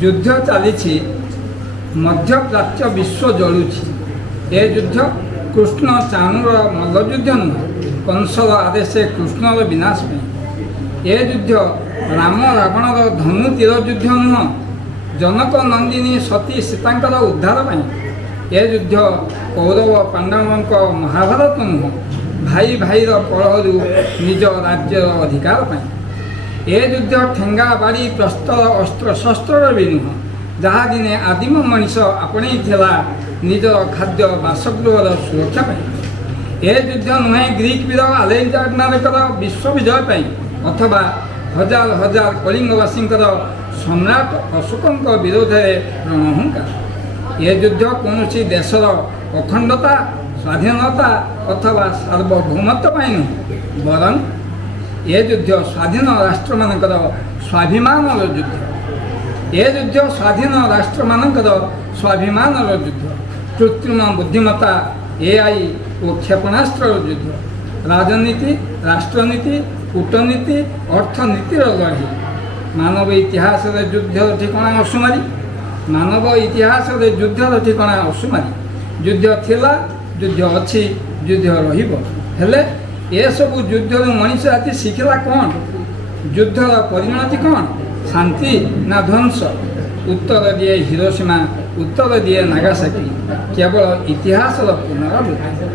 ଯୁଦ୍ଧ ଚାଲିଛି, ମଧ୍ୟପ୍ରାଚ୍ୟ ବିଶ୍ୱ ଜଳୁଛି। ଏ ଯୁଦ୍ଧ କୃଷ୍ଣ ଚାଣୁର ମଲ୍ଲଯୁଦ୍ଧ ନୁହେଁ, କଂସର ଆଦେଶ କୃଷ୍ଣର ବିନାଶ ପାଇଁ। ଏ ଯୁଦ୍ଧ ରାମ ରାବଣର ଧନୁ ତୀର ଯୁଦ୍ଧ ନୁହଁ, ଜନକ ନନ୍ଦିନୀ ସତୀ ସୀତାଙ୍କର ଉଦ୍ଧାର ପାଇଁ। ଏ ଯୁଦ୍ଧ କୌରବ ପାଣ୍ଡବଙ୍କ ମହାଭାରତ ନୁହଁ, ଭାଇ ଭାଇର କଳହରୁ ନିଜ ରାଜ୍ୟର ଅଧିକାର ପାଇଁ। ଏ ଯୁଦ୍ଧ ଠେଙ୍ଗା ବାଡ଼ି ପ୍ରସ୍ତର ଅସ୍ତ୍ରଶସ୍ତ୍ରର ବି ନୁହଁ, ଯାହା ଦିନେ ଆଦିମ ମଣିଷ ଆପଣେଇଥିଲା ନିଜର ଖାଦ୍ୟ ବାସଗୃହର ସୁରକ୍ଷା ପାଇଁ। ଏ ଯୁଦ୍ଧ ନୁହେଁ ଗ୍ରୀକ୍ ବୀର ଆଲେକ୍ଜାଣ୍ଡାରଙ୍କର ବିଶ୍ୱ ବିଜୟ ପାଇଁ ଅଥବା ହଜାର ହଜାର କଳିଙ୍ଗବାସୀଙ୍କର ସମ୍ରାଟ ଅଶୋକଙ୍କ ବିରୋଧରେ ରଣହୁଙ୍କାର। ଏ ଯୁଦ୍ଧ କୌଣସି ଦେଶର ଅଖଣ୍ଡତା, ସ୍ୱାଧୀନତା ଅଥବା ସାର୍ବଭୌମତ୍ୱ ପାଇଁ ନୁହେଁ, ବରଂ ଏ ଯୁଦ୍ଧ ସ୍ୱାଧୀନ ରାଷ୍ଟ୍ରମାନଙ୍କର ସ୍ୱାଭିମାନର ଯୁଦ୍ଧ। ଏ ଯୁଦ୍ଧ ସ୍ୱାଧୀନ ରାଷ୍ଟ୍ରମାନଙ୍କର ସ୍ୱାଭିମାନର ଯୁଦ୍ଧ, କୃତ୍ରିମ ବୁଦ୍ଧିମତ୍ତା, AI ଓ କ୍ଷେପଣାସ୍ତ୍ରର ଯୁଦ୍ଧ, ରାଜନୀତି, ରାଷ୍ଟ୍ରନୀତି, କୂଟନୀତି, ଅର୍ଥନୀତିର ଲଢ଼େଇ। ମାନବ ଇତିହାସରେ ଯୁଦ୍ଧର ଠିକଣା ଅସୁମାରୀ, ମାନବ ଇତିହାସରେ ଯୁଦ୍ଧର ଠିକଣା ଅସୁମାରୀ। ଯୁଦ୍ଧ ଥିଲା, ଯୁଦ୍ଧ ଅଛି, ଯୁଦ୍ଧ ରହିବ। ହେଲେ ଏସବୁ ଯୁଦ୍ଧରୁ ମଣିଷ ଜାତି ଶିଖିଲା କ'ଣ? ଯୁଦ୍ଧର ପରିଣତି କ'ଣ? ଶାନ୍ତି ନା ଧ୍ୱଂସ? ଉତ୍ତର ଦିଏ ହିରୋସୀମା, ଉତ୍ତର ଦିଏ ନାଗାସାକି। କେବଳ ଇତିହାସର ପୁନରାବୃତ୍ତି।